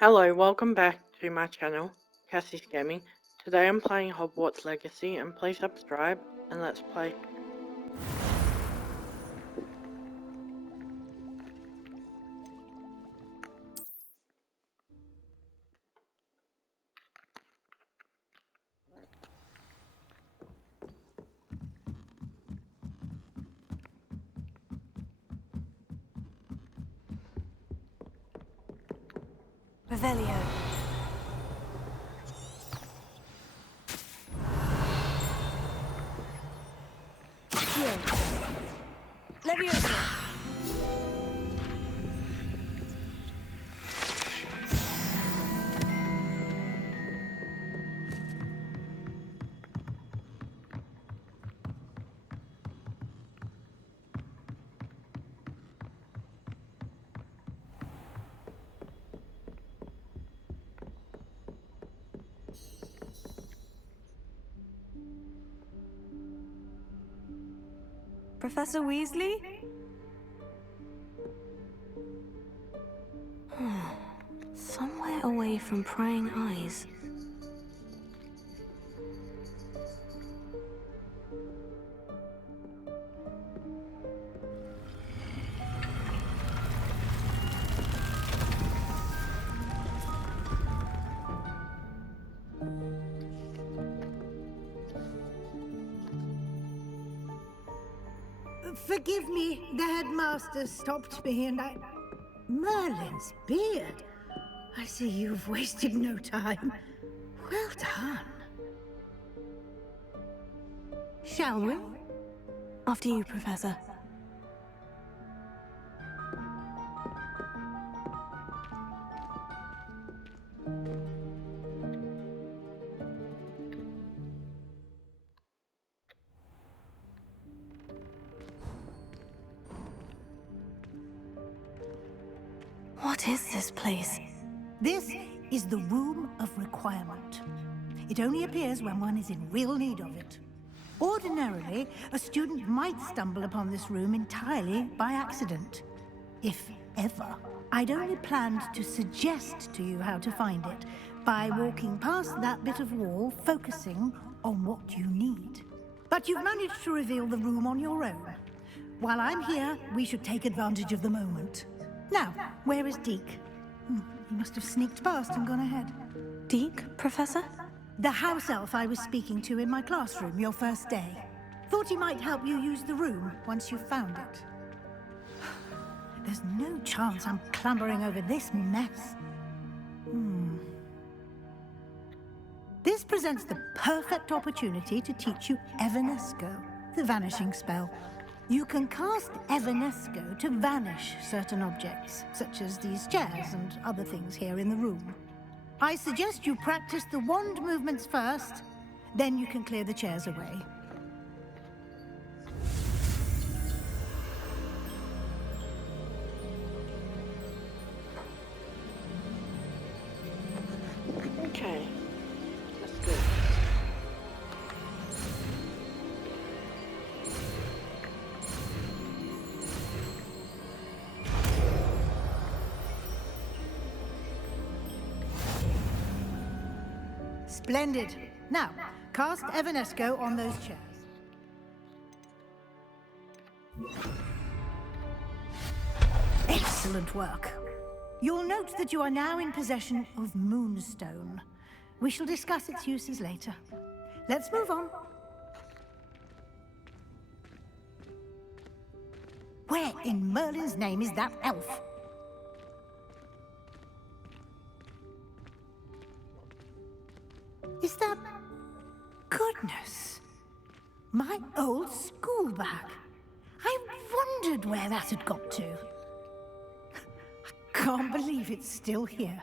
Hello, welcome back to my channel, Cassie's Gaming. Today I'm playing Hogwarts Legacy, and please subscribe and let's play. Revelio. Here. Leviosa. Professor Weasley? Somewhere away from prying eyes. Forgive me, the headmaster stopped me and Merlin's beard. I see you've wasted no time. Well done. Shall we? After you, Professor. What is this place? This is the Room of Requirement. It only appears when one is in real need of it. Ordinarily, a student might stumble upon this room entirely by accident. If ever. I'd only planned to suggest to you how to find it by walking past that bit of wall, focusing on what you need. But you've managed to reveal the room on your own. While I'm here, we should take advantage of the moment. Now, where is Deke? He must have sneaked past and gone ahead. Deke, Professor? The house elf I was speaking to in my classroom your first day. Thought he might help you use the room once you found it. There's no chance I'm clambering over this mess. This presents the perfect opportunity to teach you Evanesco, the vanishing spell. You can cast Evanesco to vanish certain objects, such as these chairs and other things here in the room. I suggest you practice the wand movements first, then you can clear the chairs away. Okay, let's do it. Splendid. Now, cast Evanesco on those chairs. Excellent work. You'll note that you are now in possession of Moonstone. We shall discuss its uses later. Let's move on. Where in Merlin's name is that elf? Is that... Goodness! My old school bag. I wondered where that had got to. I can't believe it's still here.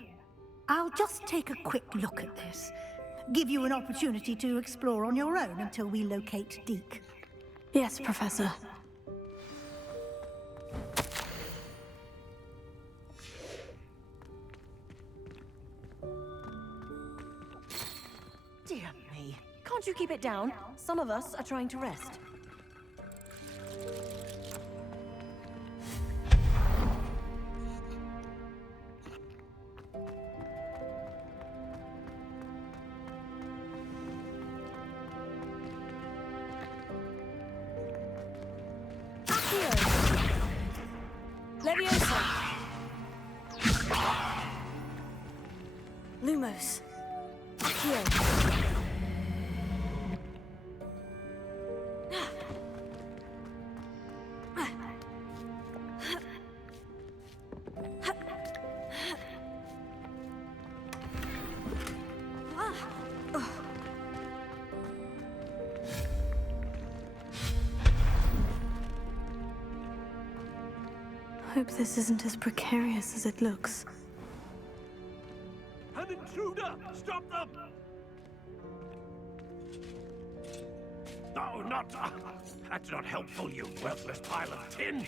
I'll just take a quick look at this. Give you an opportunity to explore on your own until we locate Deke. Yes, Professor. Dear me. Can't you keep it down? Some of us are trying to rest. Leviosa! Lumos! Accio! Hope this isn't as precarious as it looks. An intruder! Stop them! No, not... that's not helpful, you worthless pile of tin!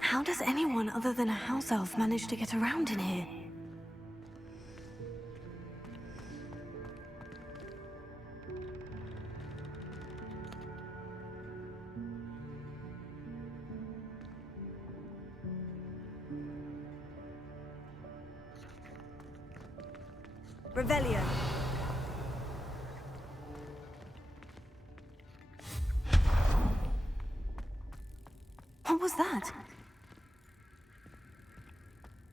How does anyone other than a house elf manage to get around in here? Revelio! What was that?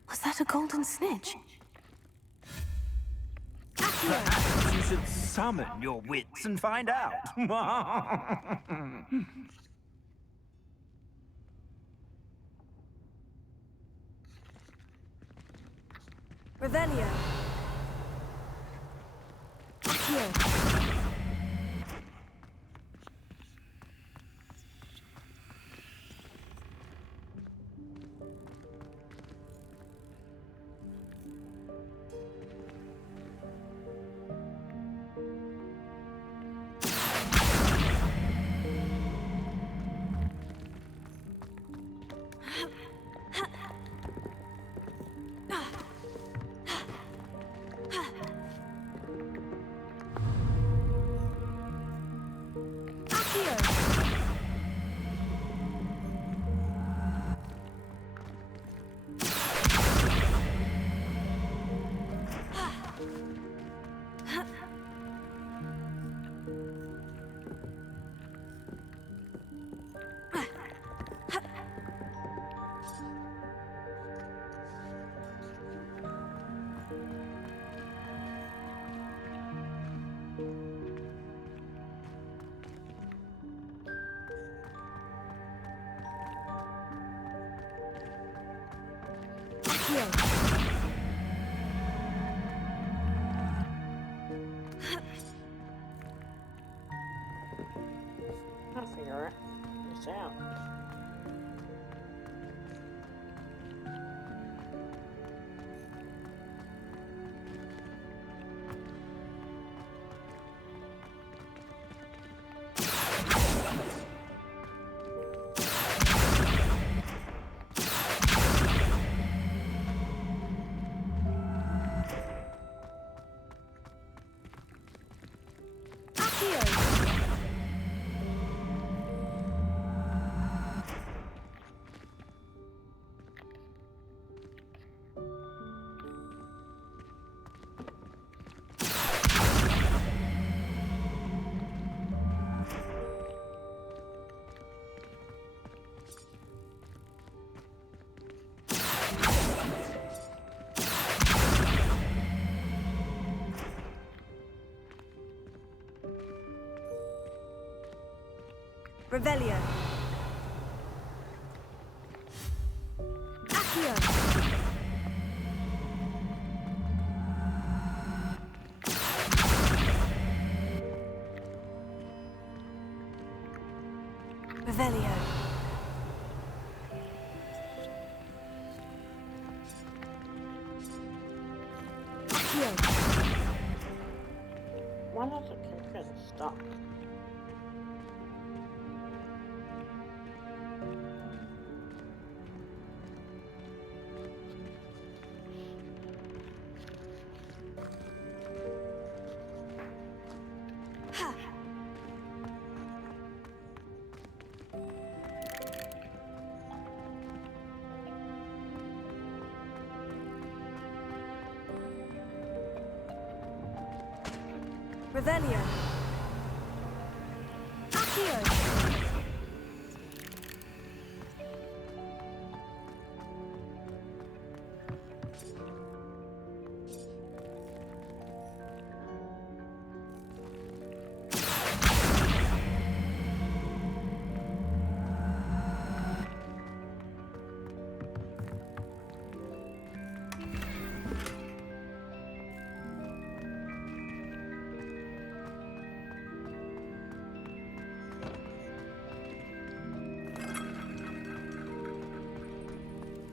Was that a golden snitch? Perhaps you should summon your wits and find out. Revelio! Accio! I'll figure this out. Revelio! Accio! Revelio! Accio. Why does it keep getting stuck? Revelio. Accio.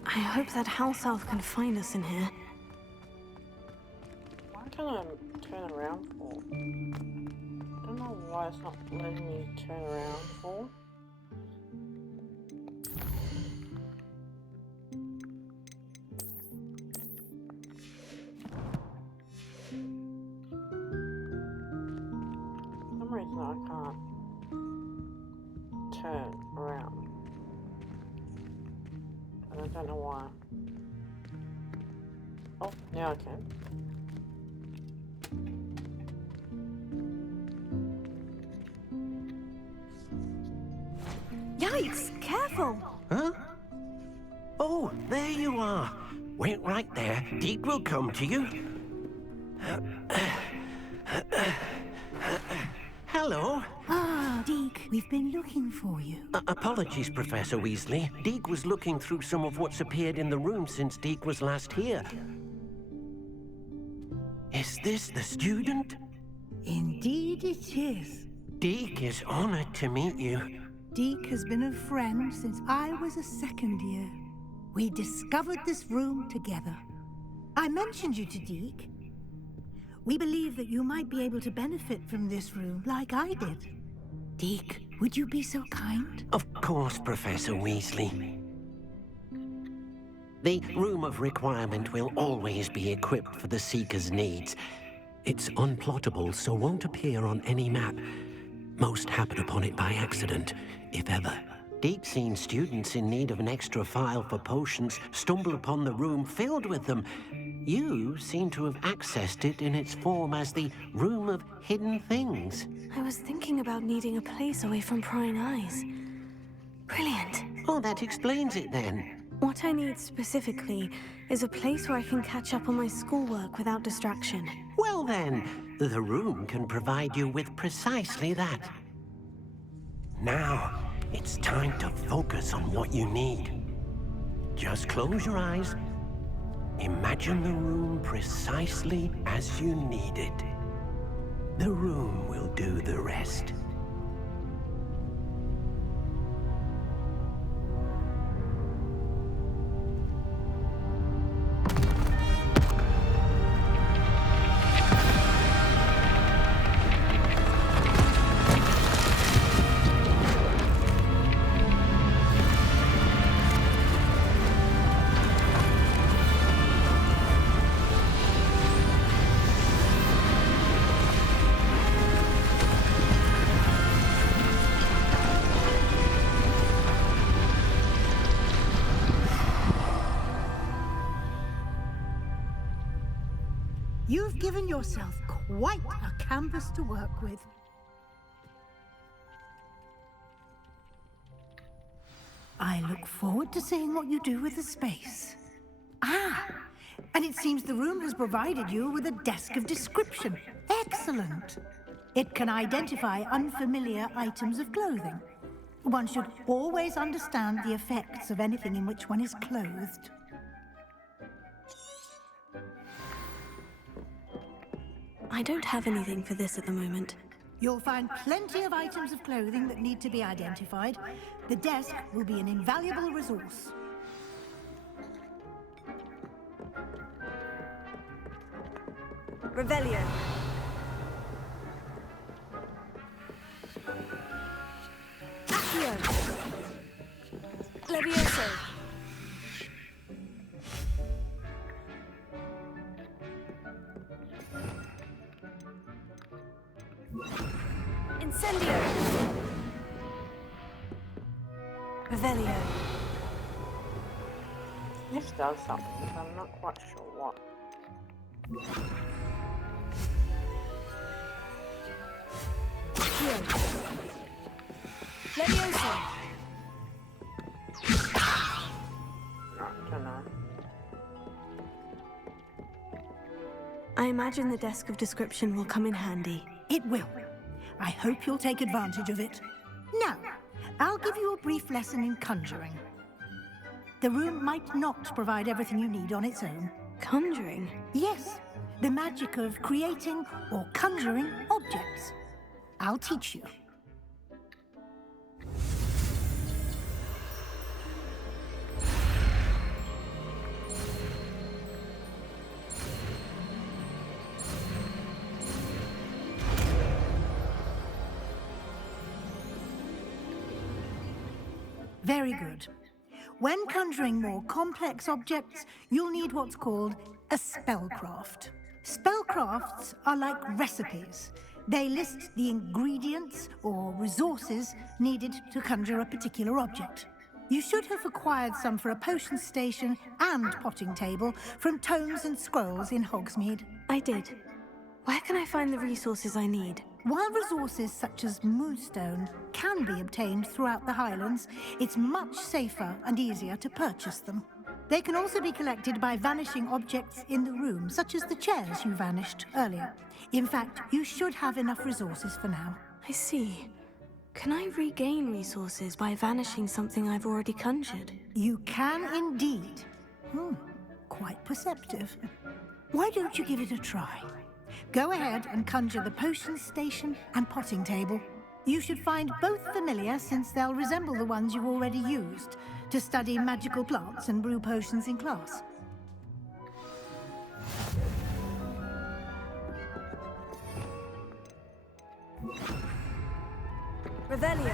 I hope that house elf can find us in here. Why can't I turn around for? I don't know why it's not letting me turn around for. For some reason I can't turn around. And I don't know why. Oh, now I can. Yikes! Careful! Huh? Oh, there you are. Wait right there. Deke will come to you. Hello. Ah, Deke, we've been looking for you. Apologies, Professor Weasley. Deke was looking through some of what's appeared in the room since Deke was last here. Is this the student? Indeed it is. Deke is honored to meet you. Deke has been a friend since I was a second year. We discovered this room together. I mentioned you to Deke. We believe that you might be able to benefit from this room like I did. Deke, would you be so kind? Of course, Professor Weasley. The Room of Requirement will always be equipped for the Seeker's needs. It's unplottable, so won't appear on any map. Most happen upon it by accident, if ever. Deke's seen students in need of an extra file for potions stumble upon the room filled with them. You seem to have accessed it in its form as the Room of Hidden Things. I was thinking about needing a place away from prying eyes. Brilliant. Oh, that explains it then. What I need specifically is a place where I can catch up on my schoolwork without distraction. Well then, the room can provide you with precisely that. Now, it's time to focus on what you need. Just close your eyes. Imagine the room precisely as you need it. The room will do the rest. You've given yourself quite a canvas to work with. I look forward to seeing what you do with the space. Ah, and it seems the room has provided you with a desk of description. Excellent. It can identify unfamiliar items of clothing. One should always understand the effects of anything in which one is clothed. I don't have anything for this at the moment. You'll find plenty of items of clothing that need to be identified. The desk will be an invaluable resource. Revelio. Accio. Levioso. Incendio. Revelio. This does something, but I'm not quite sure what. Accio. Levioso. No, I don't know. I imagine the desk of description will come in handy. It will. I hope you'll take advantage of it. Now, I'll give you a brief lesson in conjuring. The room might not provide everything you need on its own. Conjuring? Yes, the magic of creating or conjuring objects. I'll teach you. Very good. When conjuring more complex objects, you'll need what's called a spellcraft. Spellcrafts are like recipes. They list the ingredients or resources needed to conjure a particular object. You should have acquired some for a potion station and potting table from tomes and scrolls in Hogsmeade. I did. Where can I find the resources I need? While resources such as moonstone can be obtained throughout the Highlands, it's much safer and easier to purchase them. They can also be collected by vanishing objects in the room, such as the chairs you vanished earlier. In fact, you should have enough resources for now. I see. Can I regain resources by vanishing something I've already conjured? You can indeed. Quite perceptive. Why don't you give it a try? Go ahead and conjure the potion station and potting table. You should find both familiar, since they'll resemble the ones you've already used to study magical plants and brew potions in class. Revelio.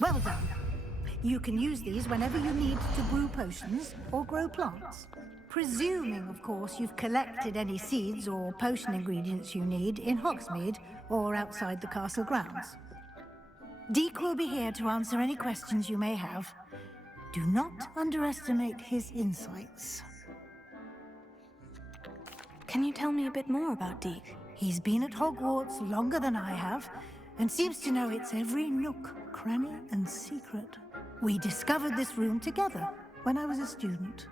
Well done. You can use these whenever you need to brew potions or grow plants. Presuming, of course, you've collected any seeds or potion ingredients you need in Hogsmeade or outside the castle grounds. Deek will be here to answer any questions you may have. Do not underestimate his insights. Can you tell me a bit more about Deke? He's been at Hogwarts longer than I have, and seems to know its every nook, cranny, and secret. We discovered this room together when I was a student.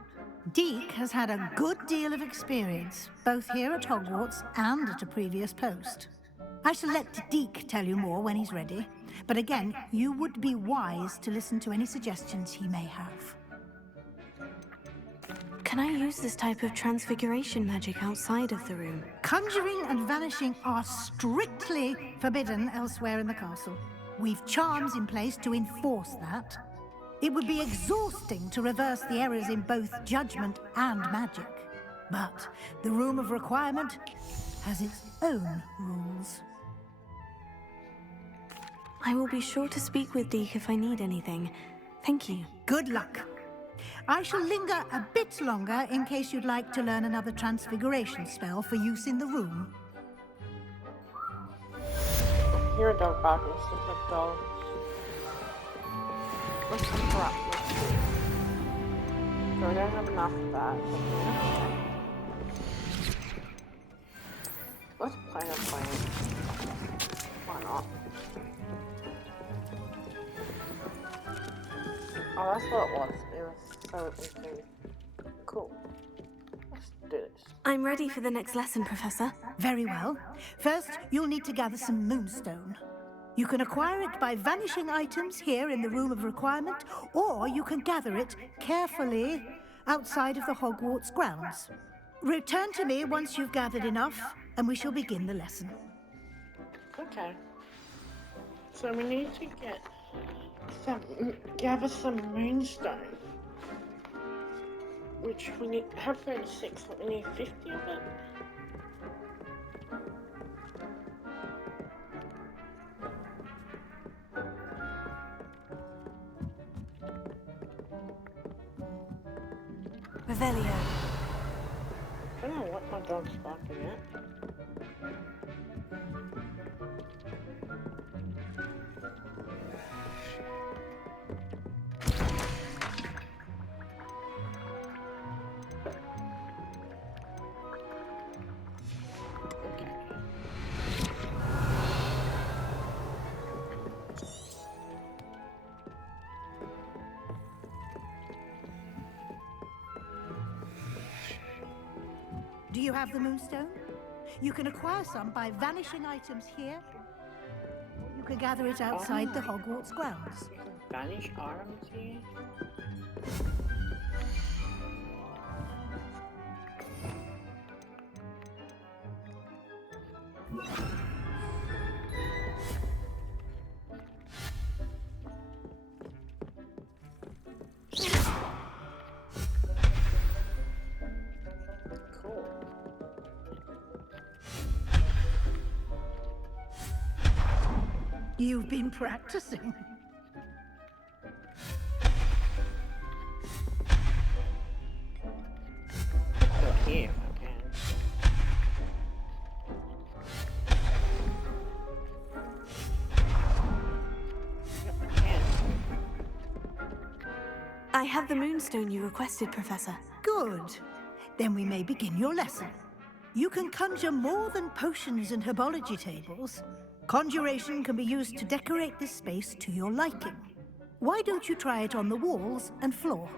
Deke has had a good deal of experience, both here at Hogwarts and at a previous post. I shall let Deke tell you more when he's ready, but again, you would be wise to listen to any suggestions he may have. Can I use this type of transfiguration magic outside of the room? Conjuring and vanishing are strictly forbidden elsewhere in the castle. We've charms in place to enforce that. It would be exhausting to reverse the errors in both judgment and magic. But the Room of Requirement has its own rules. I will be sure to speak with Deke if I need anything. Thank you. Good luck. I shall linger a bit longer in case you'd like to learn another transfiguration spell for use in the room. You're a dog barking, stupid dog. Let's interrupt. So we don't have enough of that. Let's plan a plan. Why not? Oh, that's what it was. It was so insane. Cool. Let's do this. I'm ready for the next lesson, Professor. Very well. First, you'll need to gather some moonstone. You can acquire it by vanishing items here in the Room of Requirement, or you can gather it carefully outside of the Hogwarts grounds. Return to me once you've gathered enough, and we shall begin the lesson. Okay. So we need to gather some moonstone. Which we need, have 36, but we need 50 of it. Revelio. I don't know what my dog's barking at. Do you have the moonstone? You can acquire some by vanishing items here. You can gather it outside the Hogwarts grounds. Vanish arms here. You've been practicing. So here, okay. I have the moonstone you requested, Professor. Good. Then we may begin your lesson. You can conjure more than potions and herbology tables. Conjuration can be used to decorate this space to your liking. Why don't you try it on the walls and floor?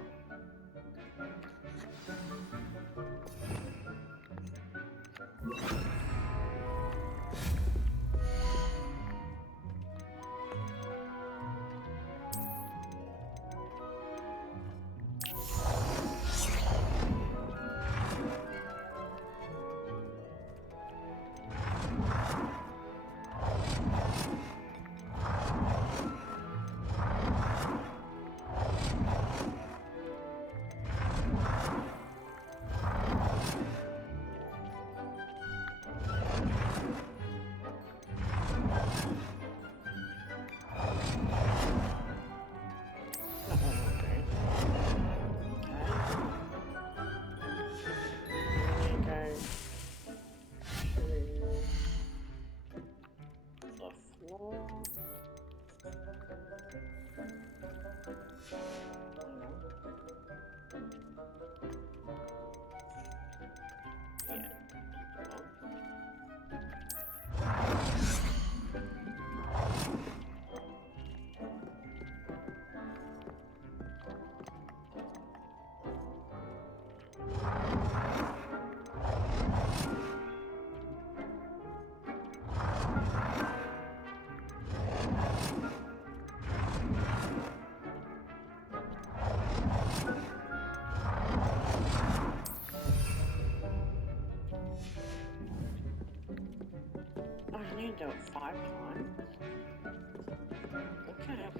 5 times. Okay.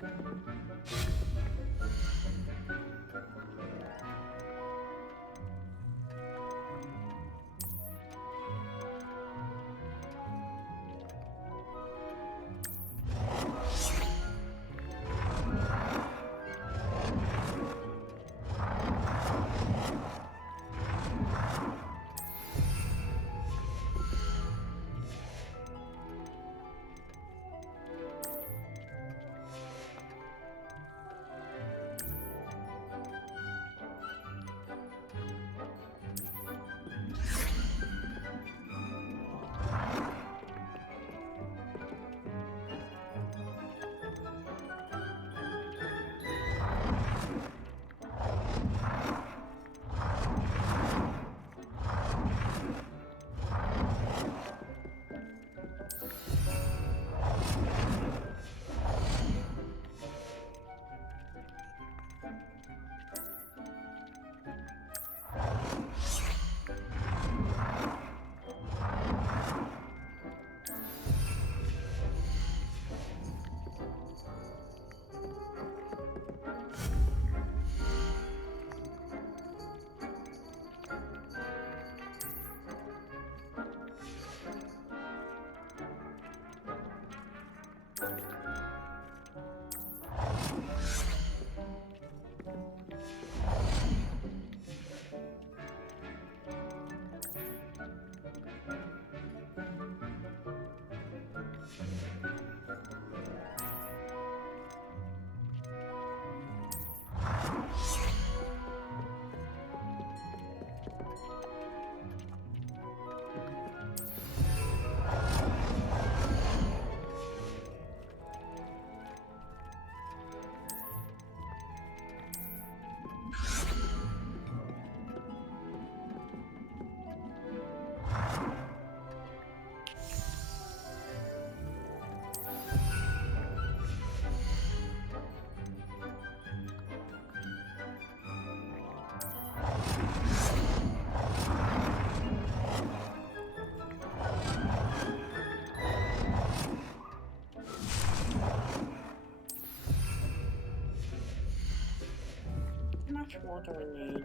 How much more do we need?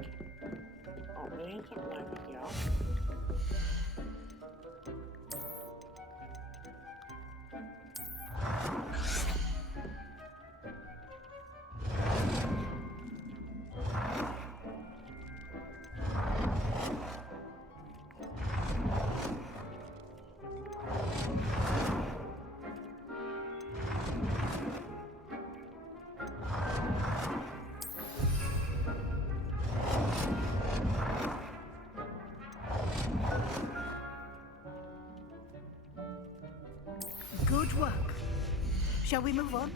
Oh, we need something over here. Good work. Shall we move on?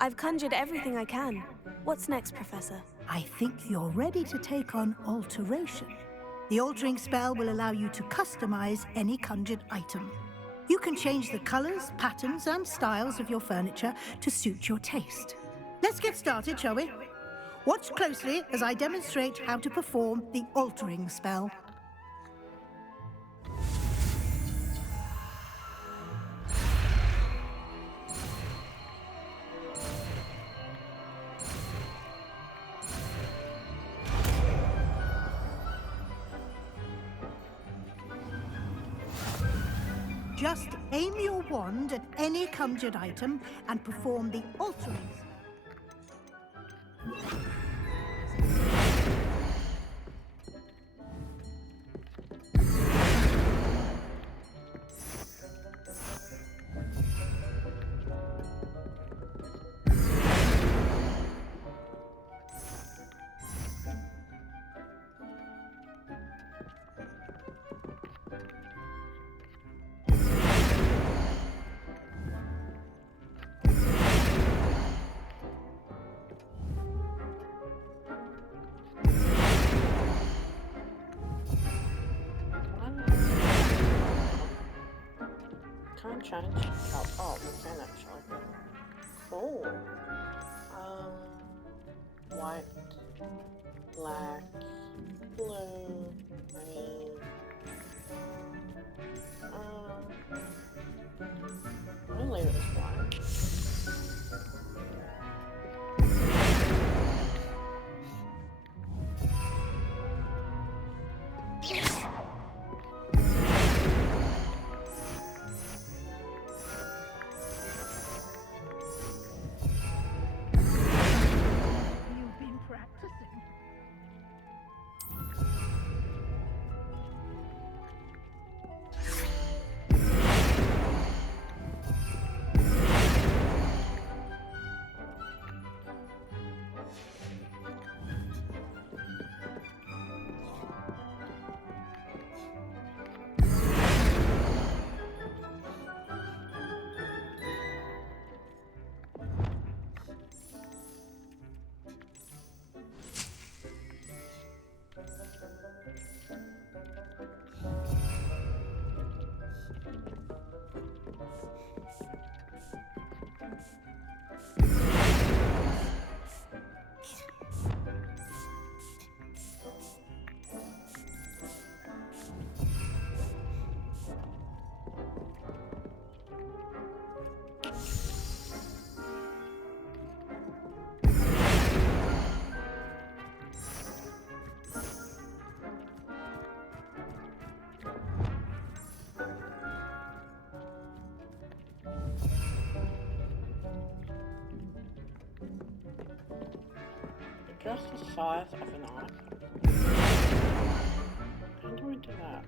I've conjured everything I can. What's next, Professor? I think you're ready to take on alteration. The altering spell will allow you to customize any conjured item. You can change the colors, patterns, and styles of your furniture to suit your taste. Let's get started, shall we? Watch closely as I demonstrate how to perform the altering spell. Just aim your wand at any conjured item and perform the altering. Can't change. Oh, we can actually. Oh. White, black, blue, green. just the size of an eye. How do we do that?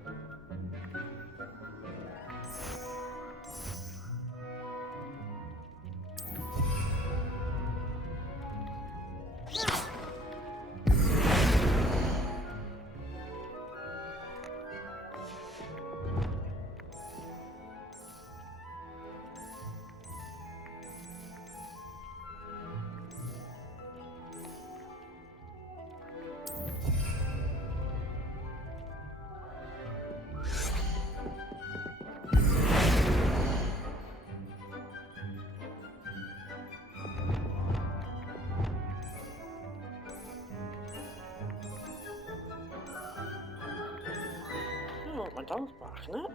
Oh, my dog's barking it.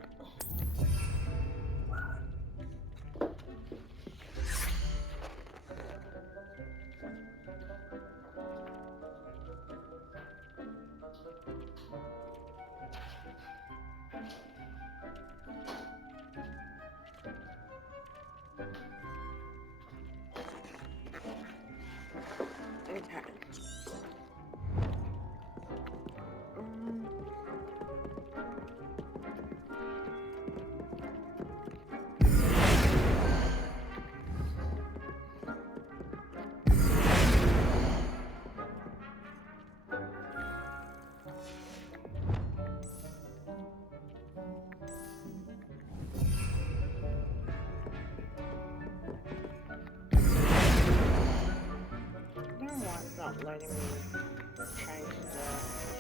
Okay. I don't know why it's not letting me change the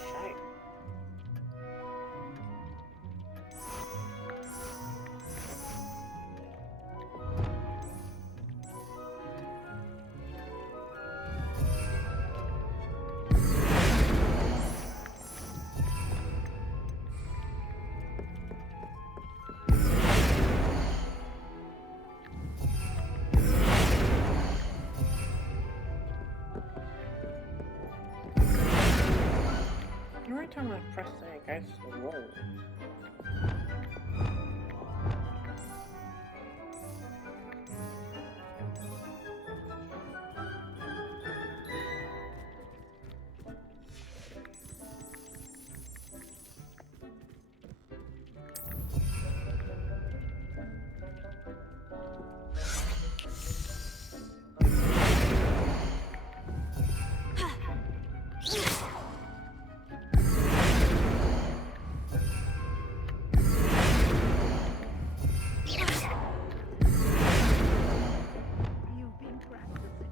shape. Every time I press it, it goes to the wall. You've been practicing.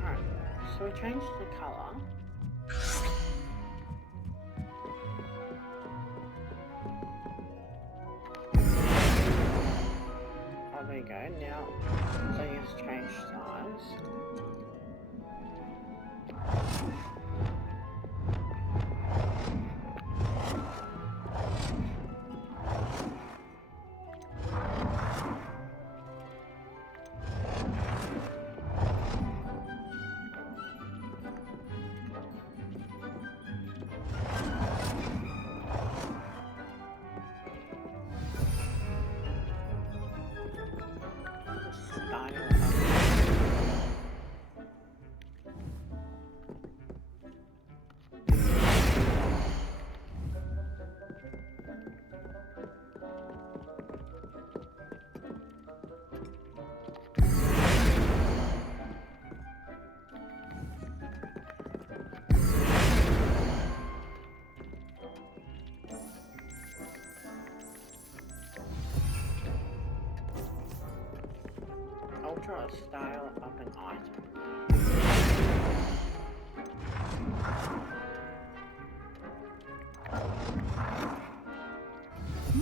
Alright, so we changed the colour. Oh, there you go. Now, letting us change size. Style Ultra style of an item.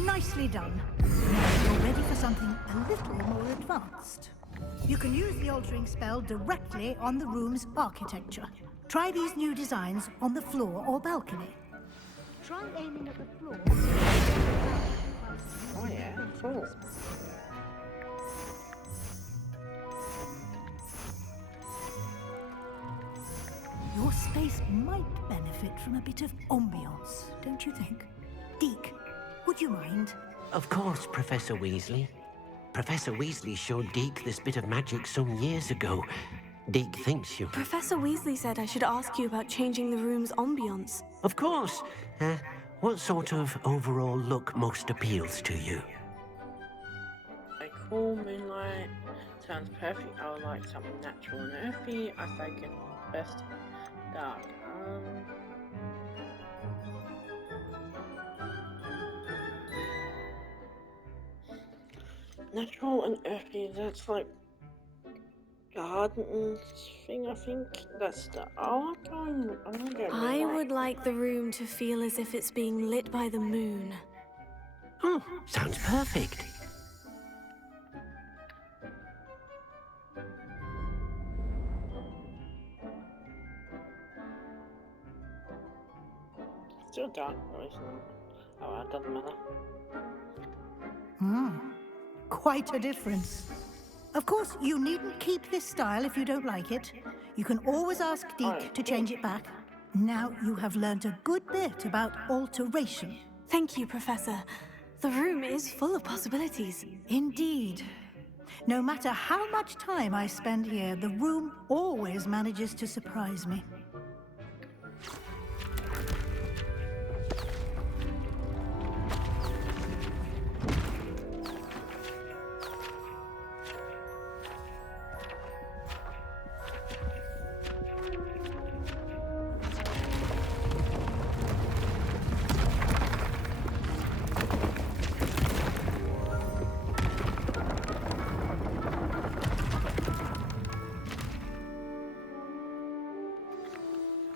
Nicely done. Now you're ready for something a little more advanced. You can use the altering spell directly on the room's architecture. Try these new designs on the floor or balcony. Try aiming at the floor. Oh yeah, cool. Your space might benefit from a bit of ambiance, don't you think? Deke, would you mind? Of course, Professor Weasley. Professor Weasley showed Deke this bit of magic some years ago. Deke thinks you... Professor Weasley said I should ask you about changing the room's ambience. Of course. What sort of overall look most appeals to you? A cool moonlight sounds perfect. I would like something natural and earthy. I think it's best dark. Natural and earthy, that's like garden thing, I think. That's the... Oh, I'm gonna go I moonlight. would like the room to feel as if it's being lit by the moon. Oh, sounds perfect. Still dark, though, isn't it? Oh, well, it doesn't matter. Quite a difference. Of course, you needn't keep this style if you don't like it. You can always ask Deke to change it back. Now you have learnt a good bit about alteration. Thank you, Professor. The room is full of possibilities. Indeed. No matter how much time I spend here, the room always manages to surprise me.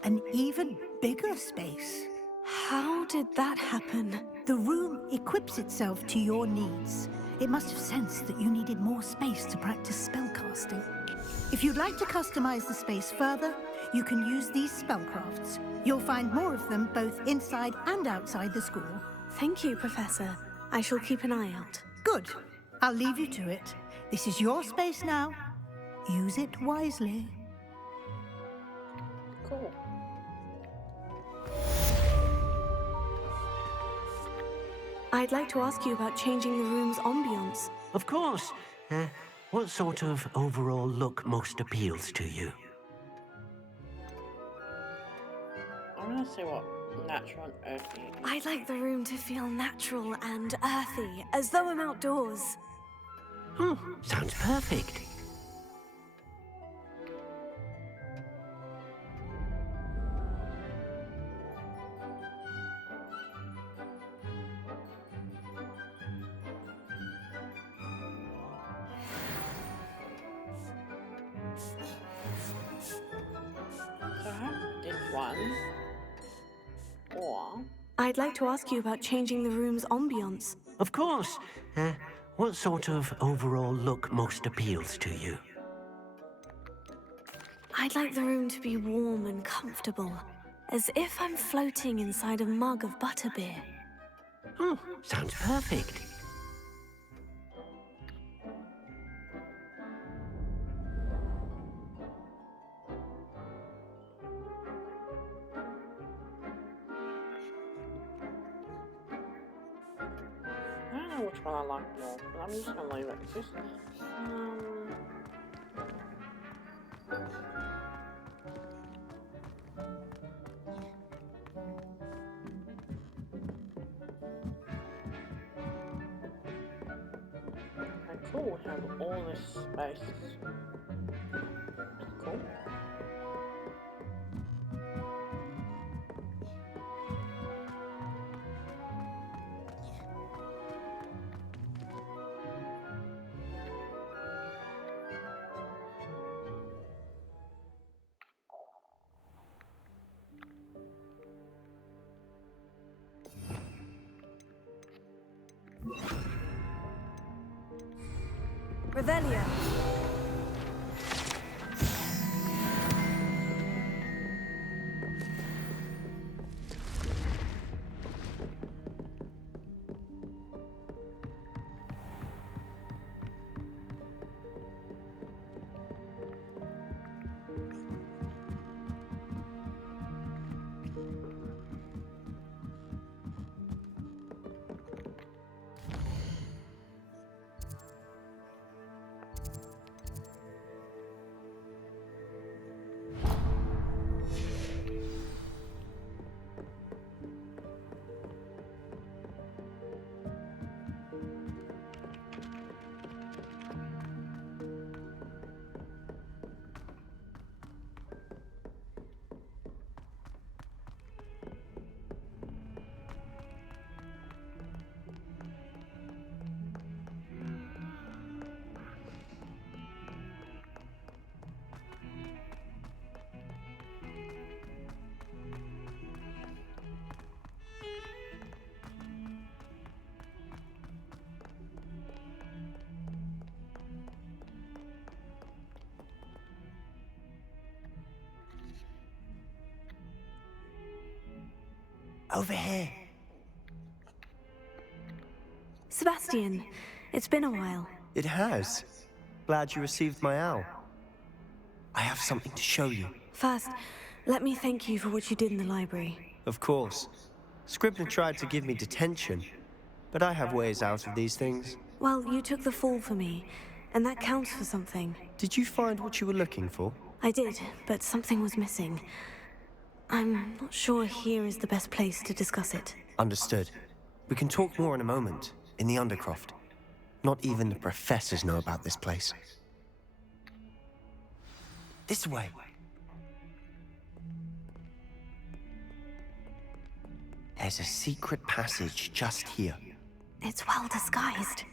An even bigger space. How did that happen? The room equips itself to your needs. It must have sensed that you needed more space to practice spellcasting. If you'd like to customize the space further, you can use these spellcrafts. You'll find more of them both inside and outside the school. Thank you, Professor. I shall keep an eye out. Good. I'll leave you to it. This is your space now. Use it wisely. Cool. I'd like to ask you about changing the room's ambience. Of course. What sort of overall look most appeals to you? I'm gonna see what natural and earthy is. I'd like the room to feel natural and earthy, as though I'm outdoors. Oh, sounds perfect. So I have this one, or I'd like to ask you about changing the room's ambience. Of course. What sort of overall look most appeals to you? I'd like the room to be warm and comfortable, as if I'm floating inside a mug of butterbeer. Oh, sounds perfect. I don't know which one I like more, but I'm just gonna leave it. Just, okay, cool, we have all this space. Cool. Revelio. Over here. Sebastian, it's been a while. It has. Glad you received my owl. I have something to show you. First, let me thank you for what you did in the library. Of course. Scribner tried to give me detention, but I have ways out of these things. Well, you took the fall for me, and that counts for something. Did you find what you were looking for? I did, but something was missing. I'm not sure here is the best place to discuss it. Understood. We can talk more in a moment, in the Undercroft. Not even the professors know about this place. This way. There's a secret passage just here. It's well disguised.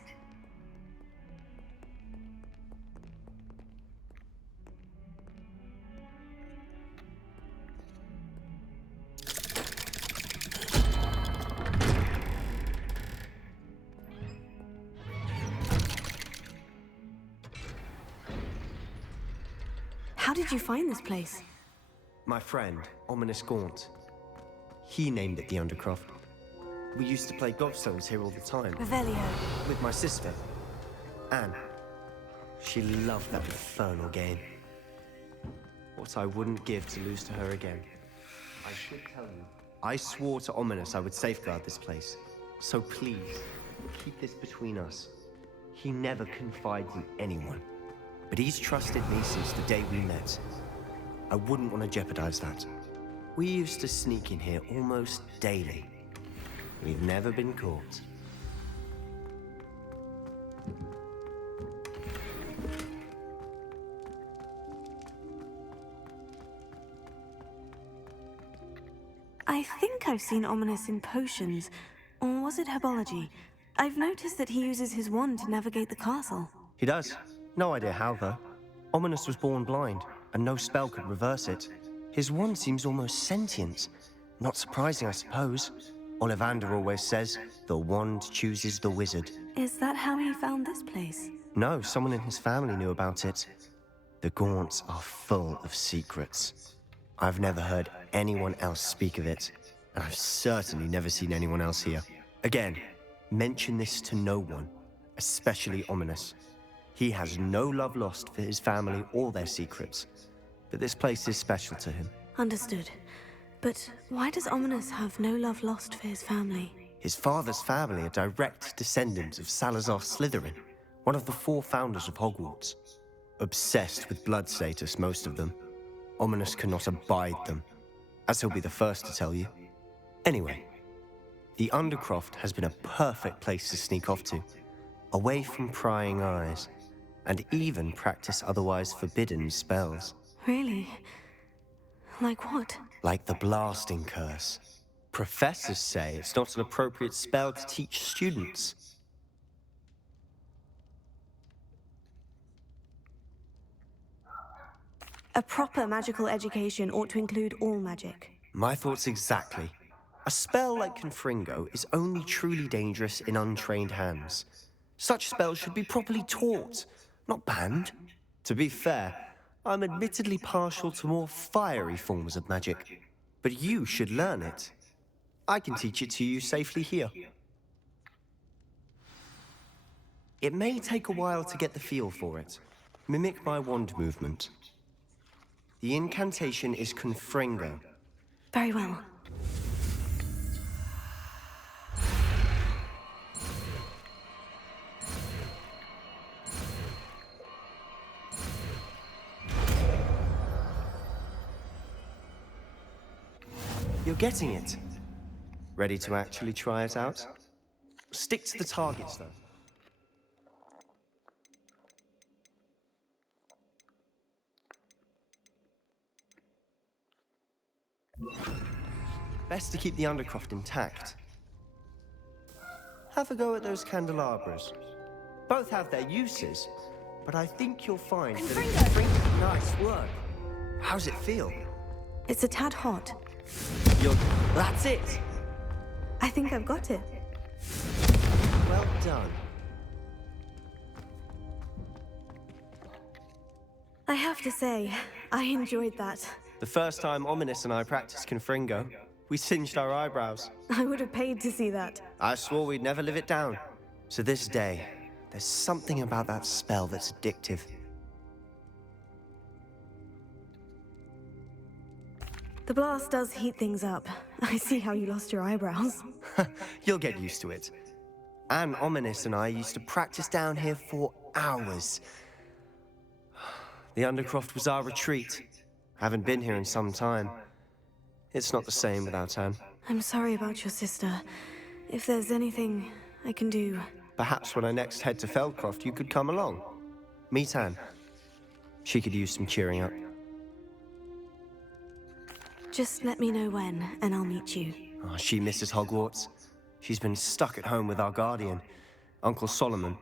How did you find this place? My friend, Ominous Gaunt. He named it the Undercroft. We used to play gobstones here all the time. Revelio. With my sister, Anne. She loved that infernal game. What I wouldn't give to lose to her again. I should tell you, I swore to Ominous I would safeguard this place. So please, keep this between us. He never confides in anyone. But he's trusted me since the day we met. I wouldn't want to jeopardize that. We used to sneak in here almost daily. We've never been caught. I think I've seen Ominous in potions. Or was it herbology? I've noticed that he uses his wand to navigate the castle. He does. No idea how, though. Ominous was born blind, and no spell could reverse it. His wand seems almost sentient. Not surprising, I suppose. Ollivander always says, the wand chooses the wizard. Is that how he found this place? No, someone in his family knew about it. The Gaunts are full of secrets. I've never heard anyone else speak of it, and I've certainly never seen anyone else here. Again, mention this to no one, especially Ominous. He has no love lost for his family or their secrets, but this place is special to him. Understood. But why does Ominous have no love lost for his family? His father's family are direct descendants of Salazar Slytherin, one of the 4 founders of Hogwarts. Obsessed with blood status, most of them. Ominous cannot abide them, as he'll be the first to tell you. Anyway, the Undercroft has been a perfect place to sneak off to, away from prying eyes, and even practice otherwise forbidden spells. Really? Like what? Like the blasting curse. Professors say it's not an appropriate spell to teach students. A proper magical education ought to include all magic. My thoughts exactly. A spell like Confringo is only truly dangerous in untrained hands. Such spells should be properly taught, not banned. To be fair, I'm admittedly partial to more fiery forms of magic, but you should learn it. I can teach it to you safely here. It may take a while to get the feel for it. Mimic my wand movement. The incantation is Confringo. Very well. You're getting it. Ready to actually try it out? Stick to the targets, though. Best to keep the Undercroft intact. Have a go at those candelabras. Both have their uses, but I think you'll find that nice work. How's it feel? It's a tad hot. That's it! I think I've got it. Well done. I have to say, I enjoyed that. The first time Ominous and I practiced Confringo, We singed our eyebrows. I would have paid to see that. I swore we'd never live it down. So this day, there's something about that spell that's addictive. The blast does heat things up. I see how you lost your eyebrows. You'll get used to it. Anne Ominous and I used to practice down here for hours. The Undercroft was our retreat. Haven't been here in some time. It's not the same without Anne. I'm sorry about your sister. If there's anything I can do... Perhaps when I next head to Feldcroft, you could come along. Meet Anne. She could use some cheering up. Just let me know when, and I'll meet you. Oh, she misses Hogwarts. She's been stuck at home with our guardian, Uncle Solomon.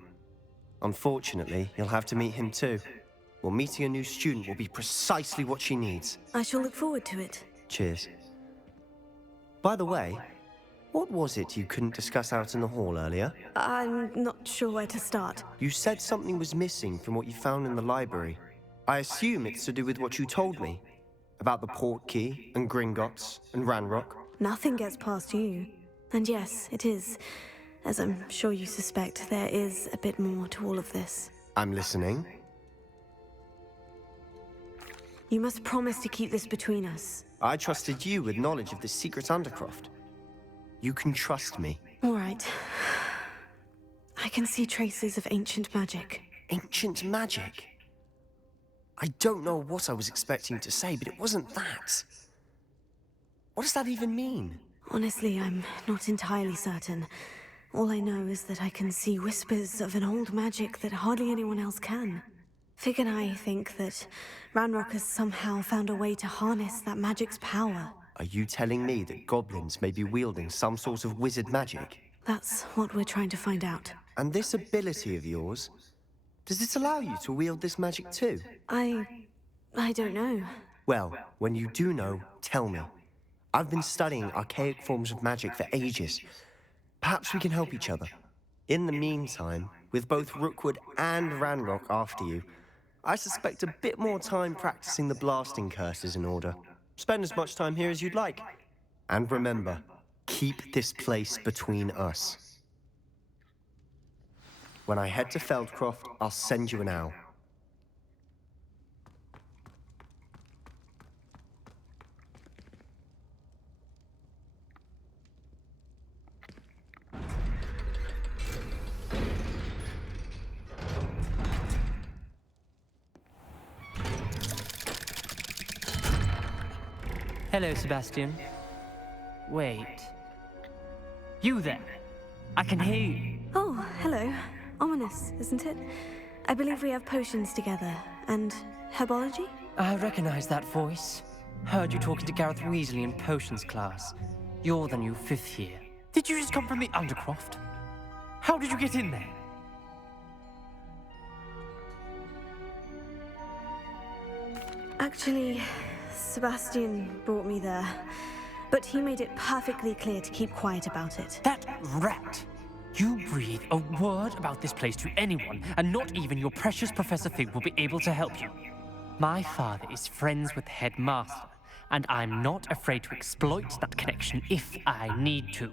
Unfortunately, you'll have to meet him too. Well, meeting a new student will be precisely what she needs. I shall look forward to it. Cheers. By the way, what was it you couldn't discuss out in the hall earlier? I'm not sure where to start. You said something was missing from what you found in the library. I assume it's to do with what you told me. About the port key, and Gringotts, and Ranrock. Nothing gets past you. And yes, it is. As I'm sure you suspect, there is a bit more to all of this. I'm listening. You must promise to keep this between us. I trusted you with knowledge of the secret Undercroft. You can trust me. All right. I can see traces of ancient magic. Ancient magic? I don't know what I was expecting to say, but it wasn't that. What does that even mean? Honestly, I'm not entirely certain. All I know is that I can see whispers of an old magic that hardly anyone else can. Fig and I think that Ranrock has somehow found a way to harness that magic's power. Are you telling me that goblins may be wielding some sort of wizard magic? That's what we're trying to find out. And this ability of yours, does it allow you to wield this magic too? I don't know. Well, when you do know, tell me. I've been studying archaic forms of magic for ages. Perhaps we can help each other. In the meantime, with both Rookwood and Ranrock after you, I suspect a bit more time practicing the blasting curse is in order. Spend as much time here as you'd like. And remember, keep this place between us. When I head to Feldcroft, I'll send you an owl. Hello, Sebastian. Wait. You there? I can hear you. Oh, hello. Ominous, isn't it? I believe we have potions together. And herbology? I recognize that voice. Heard you talking to Gareth Weasley in potions class. You're the new 5th year. Did you just come from the Undercroft? How did you get in there? Actually, Sebastian brought me there. But he made it perfectly clear to keep quiet about it. That rat! You breathe a word about this place to anyone, and not even your precious Professor Fig will be able to help you. My father is friends with the headmaster, and I'm not afraid to exploit that connection if I need to.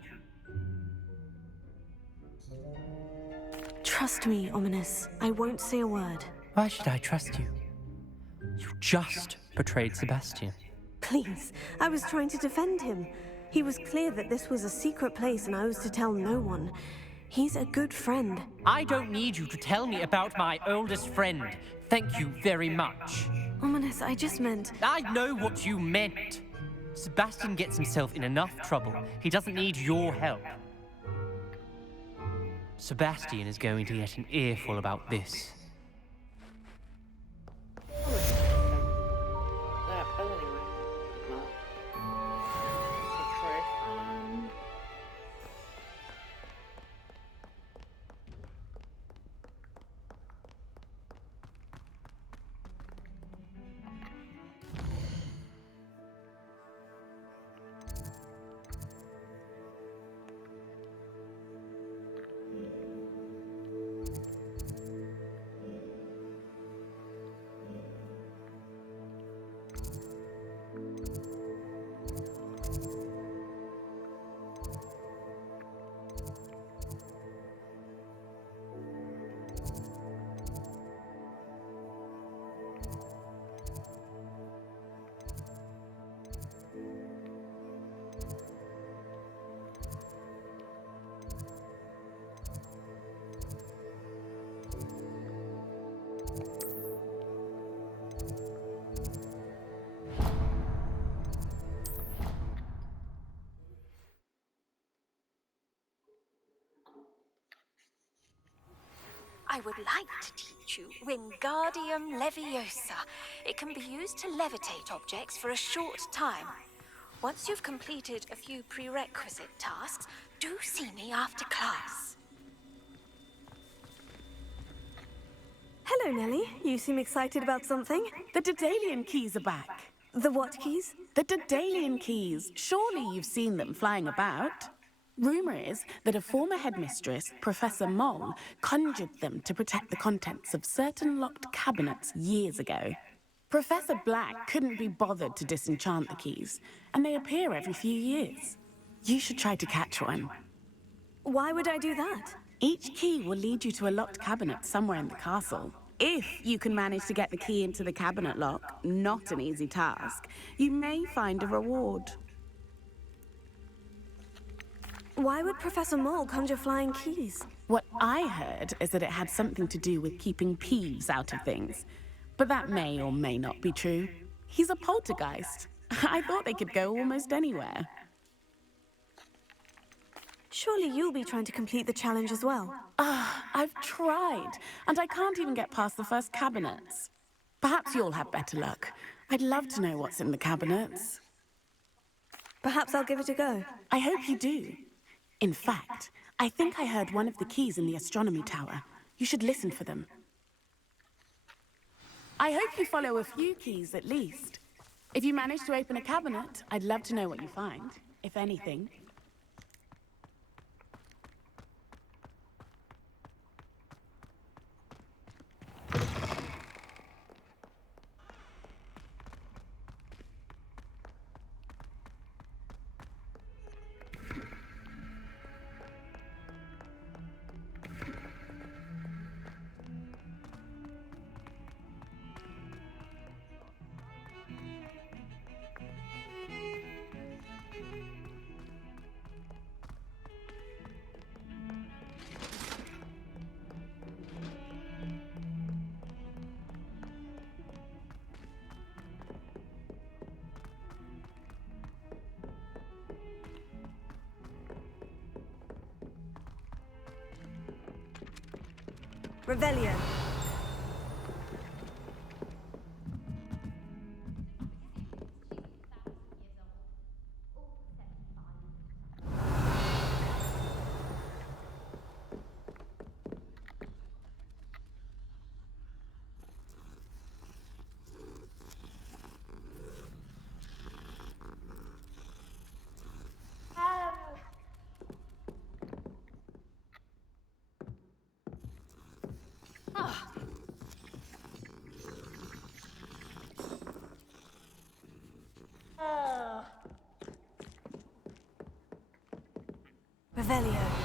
Trust me, Ominous. I won't say a word. Why should I trust you? You just betrayed Sebastian. Please, I was trying to defend him. He was clear that this was a secret place and I was to tell no one. He's a good friend. I don't need you to tell me about my oldest friend. Thank you very much. Ominous, I just meant... I know what you meant. Sebastian gets himself in enough trouble. He doesn't need your help. Sebastian is going to get an earful about this. would like to teach you Wingardium Leviosa. It can be used to levitate objects for a short time. Once you've completed a few prerequisite tasks, do see me after class. Hello, Nellie. You seem excited about something. The Daedalian keys are back. The what keys? The Daedalian keys. Surely you've seen them flying about. Rumor is that a former headmistress, Professor Mole, conjured them to protect the contents of certain locked cabinets years ago. Professor Black couldn't be bothered to disenchant the keys, and they appear every few years. You should try to catch one. Why would I do that? Each key will lead you to a locked cabinet somewhere in the castle. If you can manage to get the key into the cabinet lock, not an easy task, you may find a reward. Why would Professor Mole conjure flying keys? What I heard is that it had something to do with keeping Peeves out of things. But that may or may not be true. He's a poltergeist. I thought they could go almost anywhere. Surely you'll be trying to complete the challenge as well. I've tried, and I can't even get past the first cabinets. Perhaps you'll have better luck. I'd love to know what's in the cabinets. Perhaps I'll give it a go. I hope you do. In fact, I think I heard one of the keys in the astronomy tower. You should listen for them. I hope you follow a few keys at least. If you manage to open a cabinet, I'd love to know what you find, if anything. Revelio. Revelio.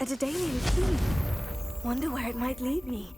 A Dedalian key. Wonder where it might lead me.